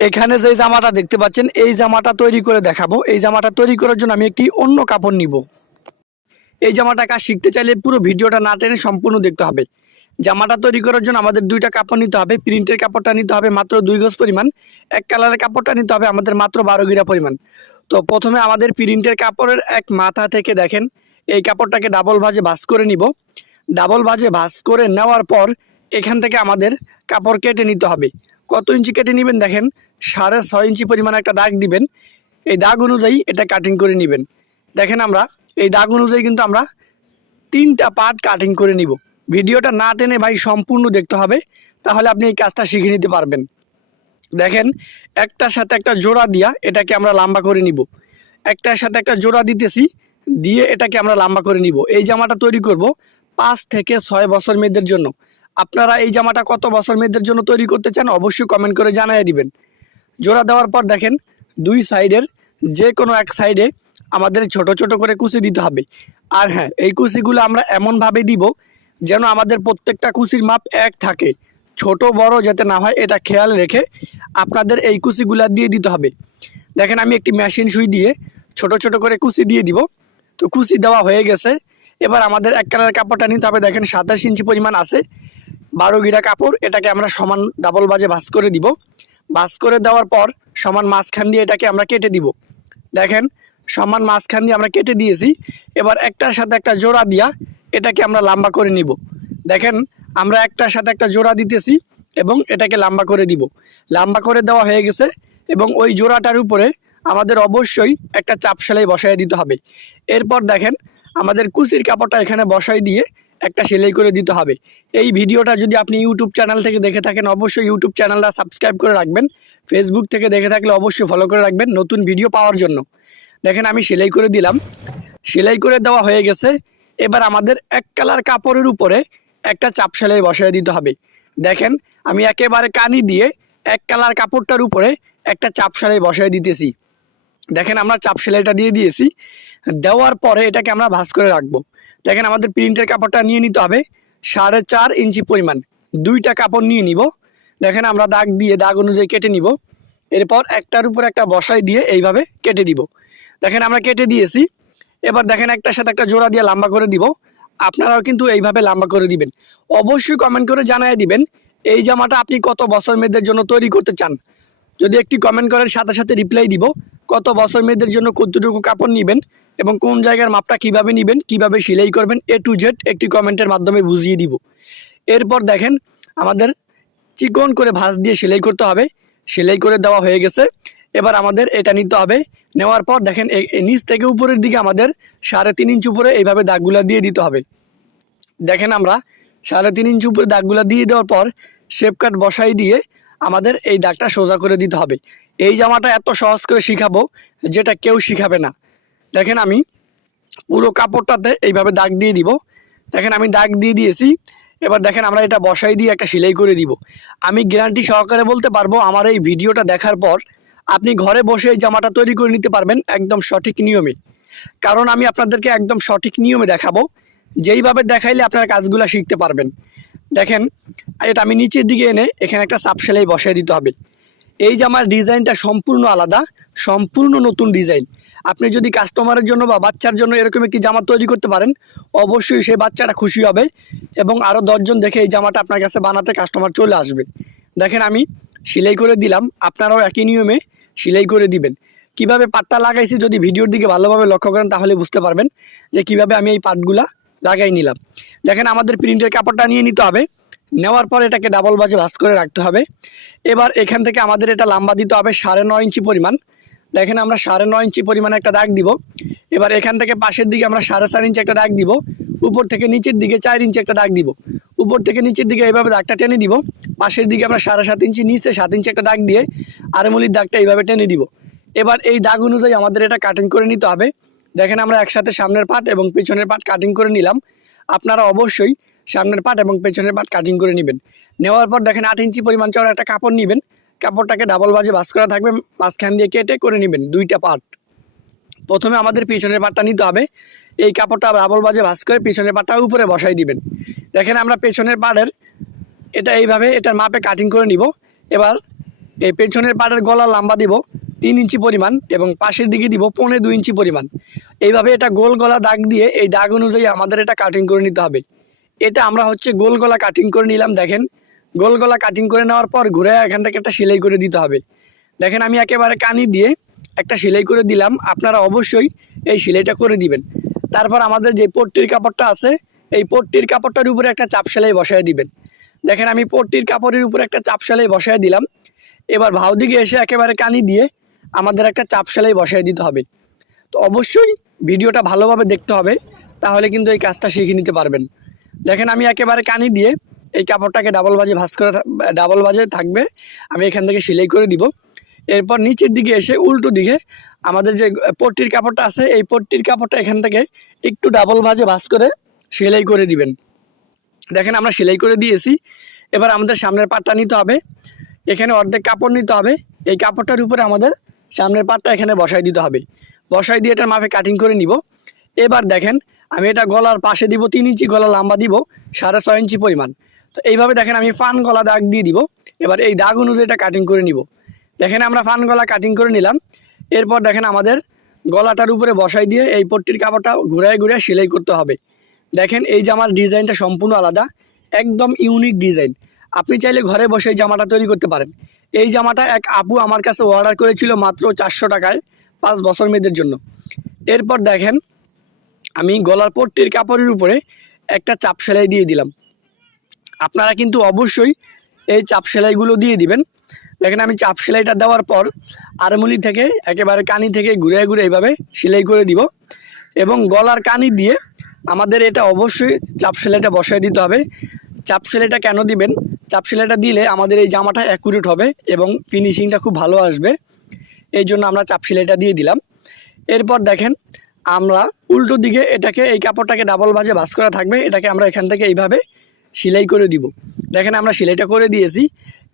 এখানে যে জামাটা দেখতে পাচ্ছেন, এই জামাটা তৈরি করে দেখাবো। এই জামাটা তৈরি করার জন্য আমি একটি অন্য কাপড় নিব। এই জামাটা কাজ শিখতে চাইলে পুরো ভিডিওটা না টেনে সম্পূর্ণ দেখতে হবে। জামাটা তৈরি করার জন্য আমাদের দুইটা কাপড় নিতে হবে। প্রিন্টের কাপড়টা নিতে হবে মাত্র দুই গজ পরিমাণ। এক কালারের কাপড়টা নিতে হবে আমাদের মাত্র বারো গিরা পরিমাণ। তো প্রথমে আমাদের প্রিন্টের কাপড়ের এক মাথা থেকে দেখেন, এই কাপড়টাকে ডাবল ভাজে ভাঁজ করে নিব। ডাবল ভাজে ভাঁজ করে নেওয়ার পর এখান থেকে আমাদের কাপড় কেটে নিতে হবে। কত ইঞ্চি কেটে নেবেন দেখেন? সাড়ে ছয় ইঞ্চি পরিমাণ একটা দাগ দিবেন। এই দাগ অনুযায়ী এটা কাটিং করে নেবেন। দেখেন আমরা, এই দাগ অনুযায়ী কিন্তু আমরা তিনটা পার্ট কাটিং করে নিব। ভিডিওটা না টেনে ভাই সম্পূর্ণ দেখতে হবে, তাহলে আপনি এই কাজটা শিখে নিতে পারবেন। দেখেন, একটার সাথে একটা জোড়া দিয়া এটাকে আমরা লম্বা করে নিব। একটার সাথে একটা জোড়া দিতেছি, দিয়ে এটাকে আমরা লম্বা করে নিব। এই জামাটা তৈরি করব পাঁচ থেকে ছয় বছর মেয়েদের জন্য। আপনারা এই জামাটা কত বছর মেয়েদের জন্য তৈরি করতে চান অবশ্যই কমেন্ট করে জানিয়ে দিবেন। জোড়া দেওয়ার পর দেখেন, দুই সাইডের যে কোনো এক সাইডে আমাদের ছোট ছোট করে কুচি দিতে হবে। আর হ্যাঁ এই কুচিগুলো আমরা এমনভাবে দিব যেন আমাদের প্রত্যেকটা কুচির মাপ এক থাকে। ছোট, বড় যাতে না হয়, এটা খেয়াল রেখে আপনাদের এই কুচিগুলা দিয়ে দিতে হবে। দেখেন, আমি একটি মেশিন সুই দিয়ে ছোট ছোট করে কুচি দিয়ে দিব। তো কুচি দেওয়া হয়ে গেছে। এবার আমাদের এক কালার কাপড়টা নিতে হবে। দেখেন সাতাশ ইঞ্চি পরিমাণ আছে। বারো গিরা কাপড়, এটাকে আমরা সমান ডাবল বাজে ভাঁজ করে দিব। ভাঁজ করে দেওয়ার পর সমান মাঝখান দিয়ে এটাকে আমরা কেটে দিব। দেখেন সমান মাঝখান দিয়ে আমরা কেটে দিয়েছি। এবার একটার সাথে একটা জোড়া দিয়া এটাকে আমরা লম্বা করে নিব। দেখেন আমরা একটার সাথে একটা জোড়া দিতেছি এবং এটাকে লম্বা করে দিব। লম্বা করে দেওয়া হয়ে গেছে এবং ওই জোড়াটার উপরে আমাদের অবশ্যই একটা চাপ সেলাই বসাই দিতে হবে। এরপর দেখেন আমাদের কুচির কাপড়টা এখানে বসাই দিয়ে একটা সেলাই করে দিতে হবে। এই ভিডিওটা যদি আপনি ইউটিউব চ্যানেল থেকে দেখে থাকেন, অবশ্যই ইউটিউব চ্যানেলটা সাবস্ক্রাইব করে রাখবেন। ফেসবুক থেকে দেখে থাকলে অবশ্যই ফলো করে রাখবেন নতুন ভিডিও পাওয়ার জন্য। দেখেন, আমি সেলাই করে দিলাম। সেলাই করে দেওয়া হয়ে গেছে। এবার আমাদের এক কালার কাপড়ের উপরে একটা চাপ সেলাই বসায় দিতে হবে। দেখেন, আমি একেবারে কানি দিয়ে এক কালার কাপড়টার উপরে একটা চাপ সেলাই বসায় দিতেছি। দেখেন আমরা চাপ সেলাইটা দিয়ে দিয়েছি। দেওয়ার পরে এটাকে আমরা ভাঁজ করে রাখব। দেখেন আমাদের প্রিন্টের কাপড়টা নিয়ে নিতে হবে। সাড়ে চার ইঞ্চি পরিমাণ। দুইটা কাপড় নিয়ে নিব। দেখেন আমরা দাগ দিয়ে, দাগ অনুযায়ী কেটে নিব। এরপর একটার উপর একটা বসাই দিয়ে এইভাবে কেটে দিব। দেখেন আমরা কেটে দিয়েছি। এবার দেখেন একটার সাথে একটা জোড়া দিয়ে লম্বা করে দিব। আপনারাও কিন্তু এইভাবে লম্বা করে দিবেন। অবশ্যই কমেন্ট করে জানাই দিবেন, এই জামাটা আপনি কত বছর মেয়েদের জন্য তৈরি করতে চান? যদি একটি কমেন্ট করেন সাথে সাথে রিপ্লাই দিব কত বছর মেয়েদের জন্য কতটুকু কাপড় নেবেন এবং কোন জায়গার মাপটা কীভাবে নেবেন, কীভাবে সেলাই করবেন এ টু জেড একটি কমেন্টের মাধ্যমে বুঝিয়ে দিব। এরপর দেখেন আমাদের চিকন করে ভাঁজ দিয়ে সেলাই করতে হবে। সেলাই করে দেওয়া হয়ে গেছে। এবার আমাদের এটা নিতে হবে। নেওয়ার পর দেখেন নিচ থেকে উপরের দিকে আমাদের সাড়ে তিন ইঞ্চ উপরে এইভাবে দাগগুলা দিয়ে দিতে হবে। দেখেন আমরা সাড়ে তিন ইঞ্চ উপরে দাগগুলা দিয়ে দেওয়ার পর শেপ কাট বসাই দিয়ে আমাদের এই দাগটা সোজা করে দিতে হবে। এই জামাটা এত সহজ করে শিখাবো যেটা কেউ শিখাবে না। দেখেন আমি পুরো কাপড়টাতে এইভাবে দাগ দিয়ে দিব। দেখেন আমি দাগ দিয়ে দিয়েছি। এবার দেখেন আমরা এটা বসাই দিয়ে একটা সেলাই করে দিব। আমি গ্যারান্টি সহকারে বলতে পারব, আমার এই ভিডিওটা দেখার পর আপনি ঘরে বসে এই জামাটা তৈরি করে নিতে পারবেন একদম সঠিক নিয়মে। কারণ আমি আপনাদেরকে একদম সঠিক নিয়মে দেখাবো। যেইভাবে দেখাইলে আপনারা কাজগুলো শিখতে পারবেন। দেখেন, এটা আমি নিচের দিকে এনে এখানে একটা সাপ সেলাই বসাই দিতে হবে। এই জামার ডিজাইনটা সম্পূর্ণ আলাদা, সম্পূর্ণ নতুন ডিজাইন। আপনি যদি কাস্টমারের জন্য বা বাচ্চার জন্য এরকম একটি জামা তৈরি করতে পারেন, অবশ্যই সেই বাচ্চাটা খুশি হবে এবং আরও দশজন দেখে এই জামাটা আপনার কাছে বানাতে কাস্টমার চলে আসবে। দেখেন আমি সেলাই করে দিলাম, আপনারাও একই নিয়মে সেলাই করে দিবেন। কীভাবে পাটটা লাগাইছি যদি ভিডিওর দিকে ভালোভাবে লক্ষ্য করেন তাহলে বুঝতে পারবেন যে কীভাবে আমি এই পাটগুলা লাগাই নিলাম। দেখেন আমাদের প্রিন্টের কাপড়টা নিয়ে নিতে হবে। নেওয়ার পর এটাকে ডাবল বাজে ভাঁজ করে রাখতে হবে। এবার এখান থেকে আমাদের এটা লম্বা দিতে হবে সাড়ে নয় ইঞ্চি পরিমাণ। দেখেন আমরা সাড়ে নয় ইঞ্চি পরিমাণ একটা দাগ দিব। এবার এখান থেকে পাশের দিকে আমরা সাড়ে চার ইঞ্চি একটা দাগ দিব। উপর থেকে নিচের দিকে চার ইঞ্চি একটা দাগ দিব। উপর থেকে নিচের দিকে এইভাবে দাগটা টেনে দিব। পাশের দিকে আমরা সাড়ে সাত ইঞ্চি, নিচে সাত ইঞ্চি একটা দাগ দিয়ে আরেমুলির দাগটা এইভাবে টেনে দিব। এবার এই দাগ অনুযায়ী আমাদের এটা কাটিং করে নিতে হবে। দেখেন আমরা একসাথে সামনের পাট এবং পিছনের পাট কাটিং করে নিলাম। আপনারা অবশ্যই সামনের পাট এবং পেছনের পাট কাটিং করে নেবেন। নেওয়ার পর দেখেন আট ইঞ্চি পরিমাণ চড়া একটা কাপড় নেবেন। কাপড়টাকে ডাবল বাজে ভাঁজ করা থাকবে, মাঝখান দিয়ে কেটে করে নেবেন দুইটা পাট। প্রথমে আমাদের পিছনের পাটটা নিতে হবে। এই কাপড়টা ডাবল বাজে ভাঁজ করে পিছনের পাটটা উপরে বসাই দিবেন। দেখেন আমরা পেছনের পাড়ের এটা এইভাবে, এটার মাপে কাটিং করে নিব। এবার এই পেছনের পাড়ের গলা লম্বা দিব তিন ইঞ্চি পরিমাণ এবং পাশের দিকে দিব পৌনে দুই ইঞ্চি পরিমাণ। এইভাবে এটা গোল গলা দাগ দিয়ে এই দাগ অনুযায়ী আমাদের এটা কাটিং করে নিতে হবে। এটা আমরা হচ্ছে গোল গলা কাটিং করে নিলাম, দেখেন। গোল গলা কাটিং করে নেওয়ার পর ঘুরে এখান থেকে একটা সেলাই করে দিতে হবে। দেখেন, আমি একেবারে কানি দিয়ে একটা সেলাই করে দিলাম। আপনারা অবশ্যই এই সেলাইটা করে দিবেন। তারপর আমাদের যে পট্টির কাপড়টা আছে, এই পট্টির কাপড়টার উপরে একটা চাপ সেলাই বসায় দিবেন। দেখেন, আমি পট্টির কাপড়ের উপরে একটা চাপ সেলাই বসায় দিলাম। এবার ভাও দিকে এসে একেবারে কানি দিয়ে আমাদের একটা চাপ সেলাই বসায় দিতে হবে। তো অবশ্যই ভিডিওটা ভালোভাবে দেখতে হবে, তাহলে কিন্তু এই কাজটা শিখে নিতে পারবেন। দেখেন আমি একেবারে কানি দিয়ে এই কাপড়টাকে ডাবল বাজে ভাঁজ করে ডাবল বাজে থাকবে। আমি এখান থেকে সেলাই করে দিব। এরপর নিচের দিকে এসে উল্টো দিকে আমাদের যে পট্টির কাপড়টা আছে, এই পট্টির কাপড়টা এখান থেকে একটু ডাবল ভাজে ভাঁজ করে সেলাই করে দিবেন। দেখেন আমরা সেলাই করে দিয়েছি। এবার আমাদের সামনের পাটটা নিতে হবে। এখানে অর্ধেক কাপড় নিতে হবে। এই কাপড়টার উপরে আমাদের সামনের পাটটা এখানে বসাই দিতে হবে। বসাই দিয়ে এটার মাপে কাটিং করে নিব। এবার দেখেন আমি এটা গলার পাশে দিব তিন ইঞ্চি গলা লম্বা দিব, সাড়ে ছয় ইঞ্চি পরিমাণ। তো এইভাবে দেখেন আমি ফান গলা দাগ দিয়ে দিব। এবার এই দাগ অনুযায়ী এটা কাটিং করে নিব। দেখেন আমরা ফান গলা কাটিং করে নিলাম। এরপর দেখেন আমাদের গলাটার উপরে বসাই দিয়ে এই পট্টির কাপড়টা ঘুরায় ঘুরায় সেলাই করতে হবে। দেখেন এই জামার ডিজাইনটা সম্পূর্ণ আলাদা, একদম ইউনিক ডিজাইন আপনি চাইলে ঘরে বসে জামাটা তৈরি করতে পারেন। এই জামাটা এক আপু আমার কাছে অর্ডার করেছিল মাত্র চারশো টাকায়, পাঁচ বছর মেয়েদের জন্য। এরপর দেখেন আমি গলার পট্টির কাপড়ের উপরে একটা চাপ সেলাই দিয়ে দিলাম। আপনারা কিন্তু অবশ্যই এই চাপ সেলাইগুলো দিয়ে দিবেন। দেখেন আমি চাপ সেলাইটা দেওয়ার পর আরমুলি থেকে, একেবারে কানি থেকে ঘুরে ঘুরে এইভাবে সেলাই করে দিব এবং গলার কানি দিয়ে আমাদের এটা অবশ্যই চাপ সেলাইটা বসায় দিতে হবে। চাপ সেলাইটা কেন দিবেন? চাপ সেলাইটা দিলে আমাদের এই জামাটা অ্যাকুরেট হবে এবং ফিনিশিংটা খুব ভালো আসবে। এই জন্য আমরা চাপ সেলাইটা দিয়ে দিলাম। এরপর দেখেন আমরা উল্টো দিকে এটাকে, এই কাপড়টাকে ডাবল ভাজে ভাজ করা থাকবে। এটাকে আমরা এখান থেকে এইভাবে সেলাই করে দিব। দেখেন আমরা সেলাইটা করে দিয়েছি।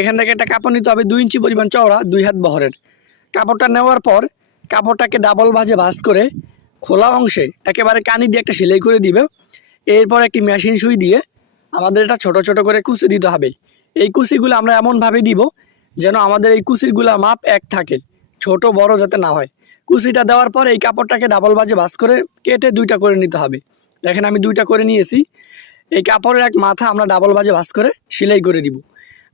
এখান থেকে একটা কাপড় নিতে হবে দুই ইঞ্চি পরিমাণ চওড়া, দুই হাত বহরের। কাপড়টা নেওয়ার পর কাপড়টাকে ডাবল ভাজে ভাজ করে খোলা অংশে একেবারে কানি দিয়ে একটা সেলাই করে দিবে। এরপর একটি মেশিন সুই দিয়ে আমাদের এটা ছোট ছোট করে কুচি দিতে হবে। এই কুচিগুলো আমরা এমনভাবে দিব যেন আমাদের এই কুচিরগুলো মাপ এক থাকে, ছোট বড় যাতে না হয়। কুচিটা দেওয়ার পর এই কাপড়টাকে ডাবল বাজে ভাজ করে কেটে দুইটা করে নিতে হবে। দেখেন আমি দুইটা করে নিয়েছি। এই কাপড়ের এক মাথা আমরা ডাবল বাজে ভাজ করে সেলাই করে দিব।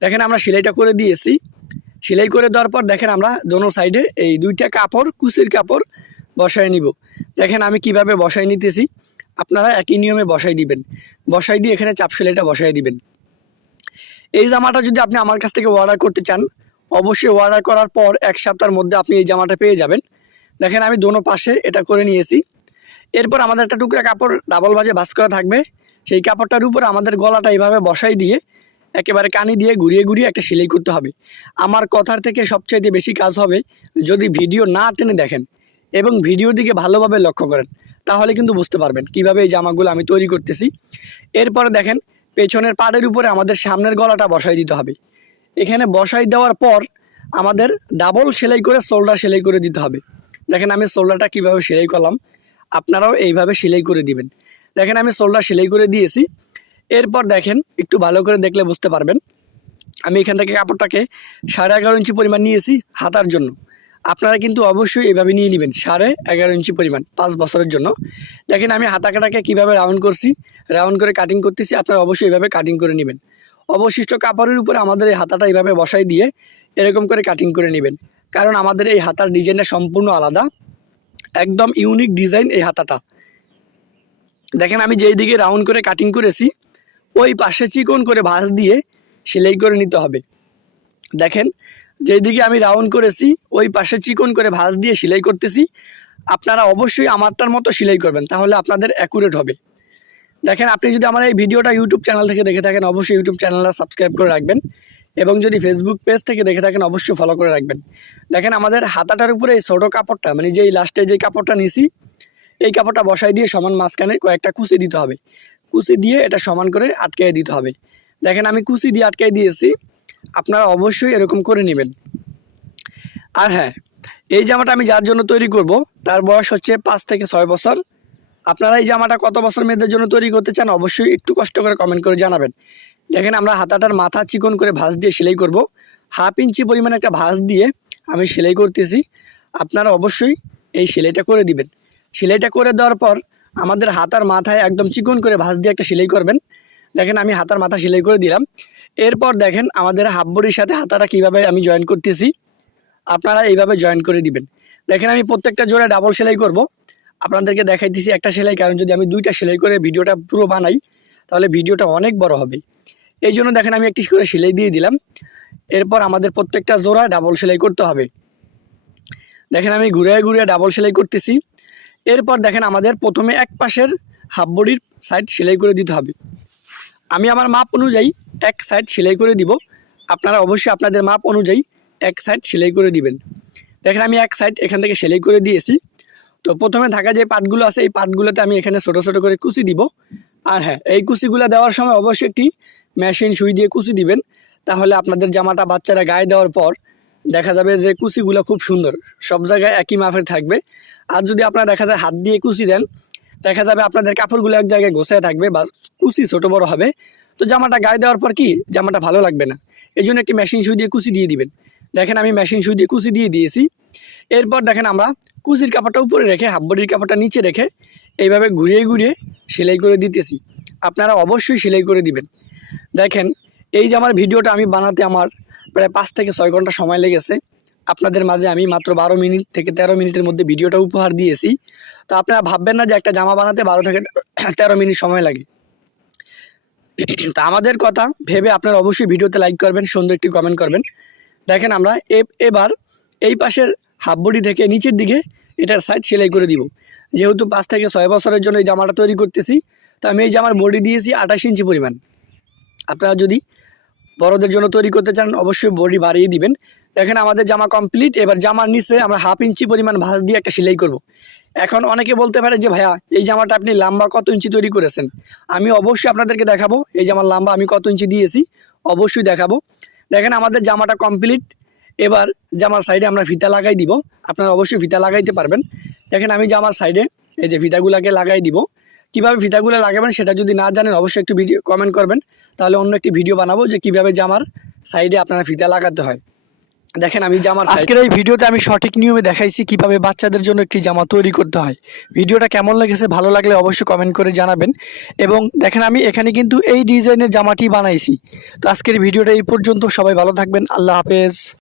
দেখেন আমরা সেলাইটা করে দিয়েছি। সেলাই করে দেওয়ার পর দেখেন আমরা দোনো সাইডে এই দুইটা কাপড় কুচির কাপড় বসায় নিব। দেখেন আমি কীভাবে বসাই নিতেছি। আপনারা একই নিয়মে বসাই দিবেন। বসাই দিয়ে এখানে চাপ সেলাইটা বসাই দিবেন। এই জামাটা যদি আপনি আমার কাছ থেকে অর্ডার করতে চান, অবশ্যই অর্ডার করার পর এক সপ্তাহের মধ্যে আপনি এই জামাটা পেয়ে যাবেন। দেখেন আমি দোনো পাশে এটা করে নিয়েছি। এরপর আমাদের একটা টুকরা কাপড় ডাবল ভাজে ভাজ করা থাকবে। সেই কাপড়টার উপর আমাদের গলাটা এইভাবে বসাই দিয়ে একেবারে কানি দিয়ে ঘুরিয়ে ঘুরিয়ে একটা সেলাই করতে হবে। আমার কথার থেকে সবচাইতে বেশি কাজ হবে যদি ভিডিও না টেনে দেখেন এবং ভিডিওর দিকে ভালোভাবে লক্ষ্য করেন, তাহলে কিন্তু বুঝতে পারবেন কীভাবে এই জামাগুলো আমি তৈরি করতেছি। এরপরে দেখেন পেছনের পাড়ের উপরে আমাদের সামনের গলাটা বসাই দিতে হবে। এখানে বসাই দেওয়ার পর আমাদের ডাবল সেলাই করে শোল্ডার সেলাই করে দিতে হবে। দেখেন আমি শোল্ডারটা কীভাবে সেলাই করলাম, আপনারাও এইভাবে সেলাই করে দিবেন। দেখেন আমি শোল্ডার সেলাই করে দিয়েছি, এরপর দেখেন একটু ভালো করে দেখলে বুঝতে পারবেন। আমি এখান থেকে কাপড়টাকে সাড়ে এগারো ইঞ্চি পরিমাণ নিয়েছি হাতার জন্য। আপনারা কিন্তু অবশ্যই এভাবে নিয়ে নেবেন, সাড়ে এগারো ইঞ্চি পরিমাণ, পাঁচ বছরের জন্য। দেখেন আমি হাতাকাটাকে কীভাবে রাউন্ড করছি, রাউন্ড করে কাটিং করতেছি, আপনারা অবশ্যই এভাবে কাটিং করে নেবেন। অবশিষ্ট কাপড়ের উপরে আমাদের এই হাতাটা এইভাবে বসাই দিয়ে এরকম করে কাটিং করে নেবেন। কারণ আমাদের এই হাতার ডিজাইনটা সম্পূর্ণ আলাদা। একদম ইউনিক ডিজাইন এই হাতাটা। দেখেন, আমি যেই দিকে রাউন্ড করে কাটিং করেছি, ওই পাশে চিকন করে ভাঁজ দিয়ে সেলাই করে নিতে হবে। দেখেন, যেই দিকে আমি রাউন্ড করেছি, ওই পাশে চিকন করে ভাঁজ দিয়ে সেলাই করতেছি। আপনারা অবশ্যই আমারটার মতো সেলাই করবেন, তাহলে আপনাদের অ্যাকুরেট হবে। দেখেন, আপনি যদি আমার এই ভিডিওটা ইউটিউব চ্যানেল থেকে দেখে থাকেন, অবশ্যই ইউটিউব চ্যানেলটা সাবস্ক্রাইব করে রাখবেন। এবং যদি ফেসবুক পেজ থেকে দেখে থাকেন, অবশ্যই ফলো করে রাখবেন। দেখেন, আমাদের হাতাটার উপরে এই ছোটো কাপড়টা মানে যেই লাস্টে যে কাপড়টা নিছি, এই কাপড়টা বসাই দিয়ে সমান মাঝখানে কয়েকটা কুচি দিতে হবে। কুচি দিয়ে এটা সমান করে আটকে দিতে হবে। দেখেন, আমি কুচি দিয়ে আটকে দিয়েছি। আপনারা অবশ্যই এরকম করে নেবেন। আর হ্যাঁ এই জামাটা আমি যার জন্য তৈরি করব, তার বয়স হচ্ছে পাঁচ থেকে ছয় বছর। আপনারা এই জামাটা কত বছর মেয়েদের জন্য তৈরি করতে চান, অবশ্যই একটু কষ্ট করে কমেন্ট করে জানাবেন। দেখেন আমরা হাতাটার মাথা চিকন করে ভাঁজ দিয়ে সেলাই করব। হাফ ইঞ্চি পরিমাণ একটা ভাঁজ দিয়ে আমি সেলাই করতেছি। আপনারা অবশ্যই এই সেলাইটা করে দিবেন। সেলাইটা করে দেওয়ার পর আমাদের হাতার মাথায় একদম চিকন করে ভাঁজ দিয়ে একটা সেলাই করবেন। দেখেন আমি হাতার মাথা সেলাই করে দিলাম। এরপর দেখেন আমাদের হাফ বডির সাথে হাতাটা কীভাবে আমি জয়েন করতেছি। আপনারা এইভাবে জয়েন করে দিবেন। দেখেন আমি প্রত্যেকটা জোড়া ডাবল সেলাই করব। আপনাদেরকে দেখাইতেছি একটা সেলাই, কারণ যদি আমি দুইটা সেলাই করে ভিডিওটা পুরো বানাই, তাহলে ভিডিওটা অনেক বড় হবে। এই জন্য দেখেন আমি একটি করে সেলাই দিয়ে দিলাম। এরপর আমাদের প্রত্যেকটা জোড়া ডাবল সেলাই করতে হবে। দেখেন আমি ঘুরে ঘুরে ডাবল সেলাই করতেছি। এরপর দেখেন আমাদের প্রথমে এক পাশের হাফ বডির সাইড সেলাই করে দিতে হবে। আমি আমার মাপ অনুযায়ী এক সাইড সেলাই করে দিব। আপনারা অবশ্যই আপনাদের মাপ অনুযায়ী এক সাইড সেলাই করে দিবেন। দেখেন আমি এক সাইড এখান থেকে সেলাই করে দিয়েছি। তো প্রথমে থাকা যে পাটগুলো আছে, এই পাটগুলোতে আমি এখানে ছোটো ছোটো করে কুচি দিব। আর হ্যাঁ এই কুচিগুলো দেওয়ার সময় অবশ্যই একটি মেশিন সুই দিয়ে কুচি দিবেন, তাহলে আপনাদের জামাটা বাচ্চারা গায়ে দেওয়ার পর দেখা যাবে যে কুচিগুলো খুব সুন্দর, সব জায়গায় একই মাপের থাকবে। আর যদি আপনারা দেখা যায় হাত দিয়ে কুচি দেন, দেখা যাবে আপনাদের কাপড়গুলো এক জায়গায় গোছায় থাকবে বা কুচি ছোটো বড় হবে। তো জামাটা গায়ে দেওয়ার পর কি? জামাটা ভালো লাগবে না। এই জন্য একটি মেশিন সুই দিয়ে কুচি দিয়ে দিবেন। দেখেন আমি মেশিন সুই দিয়ে কুচি দিয়ে দিয়েছি। এরপর দেখেন আমরা কুচির কাপড়টা উপরে রেখে, হাফ বডির কাপড়টা নিচে রেখে, এইভাবে ঘুরিয়ে ঘুরিয়ে সেলাই করে দিতেছি। আপনারা অবশ্যই সেলাই করে দিবেন। দেখেন, এই যে আমার ভিডিওটা আমি বানাতে আমার প্রায় পাঁচ থেকে ছয় ঘণ্টা সময় লেগেছে। আপনাদের মাঝে আমি মাত্র বারো মিনিট থেকে তেরো মিনিটের মধ্যে ভিডিওটা উপহার দিয়েছি। তো আপনারা ভাববেন না যে একটা জামা বানাতে বারো থেকে তেরো মিনিট সময় লাগে। তা আমাদের কথা ভেবে আপনারা অবশ্যই ভিডিওতে লাইক করবেন, সুন্দর একটি কমেন্ট করবেন। দেখেন আমরা এবার এই পাশের হাফ বডি থেকে নিচের দিকে এটার সাইড সেলাই করে দিব। যেহেতু পাঁচ থেকে ছয় বছরের জন্য এই জামাটা তৈরি করতেছি, তো আমি এই জামার বডি দিয়েছি আঠাশ ইঞ্চি পরিমাণ। আপনারা যদি বড়দের জন্য তৈরি করতে চান, অবশ্যই বডি বাড়িয়ে দিবেন। দেখেন আমাদের জামা কমপ্লিট এবার জামার নিচে আমরা হাফ ইঞ্চি পরিমাণ ভাঁজ দিয়ে একটা সেলাই করব। এখন অনেকে বলতে পারে যে, ভাইয়া, এই জামাটা আপনি লম্বা কত ইঞ্চি তৈরি করেছেন? আমি অবশ্যই আপনাদেরকে দেখাবো, এই জামার লম্বা আমি কত ইঞ্চি দিয়েছি, অবশ্যই দেখাবো। দেখেন আমাদের জামাটা কমপ্লিট এবার জামার সাইডে আমরা ফিতা লাগাই দিব। আপনারা অবশ্যই ফিতা লাগাইতে পারবেন। দেখেন আমি জামার সাইডে এই যে ফিতাগুলোকে লাগাই দিব। কীভাবে ফিতাগুলো লাগাবেন সেটা যদি না জানেন, অবশ্যই একটু ভিডিও কমেন্ট করবেন। তাহলে অন্য একটি ভিডিও বানাবো যে কীভাবে জামার সাইডে আপনারা ফিতা লাগাতে হয়। দেখেন, আমি জামার আজকের এই ভিডিওতে আমি সঠিক নিয়মে দেখাইছি কীভাবে বাচ্চাদের জন্য একটি জামা তৈরি করতে হয়। ভিডিওটা কেমন লেগেছে, ভালো লাগলে অবশ্যই কমেন্ট করে জানাবেন। এবং দেখেন, আমি এখানে কিন্তু এই ডিজাইনের জামাটি বানাইছি। তো আজকের ভিডিওটা এই পর্যন্ত, সবাই ভালো থাকবেন, আল্লাহ হাফেজ।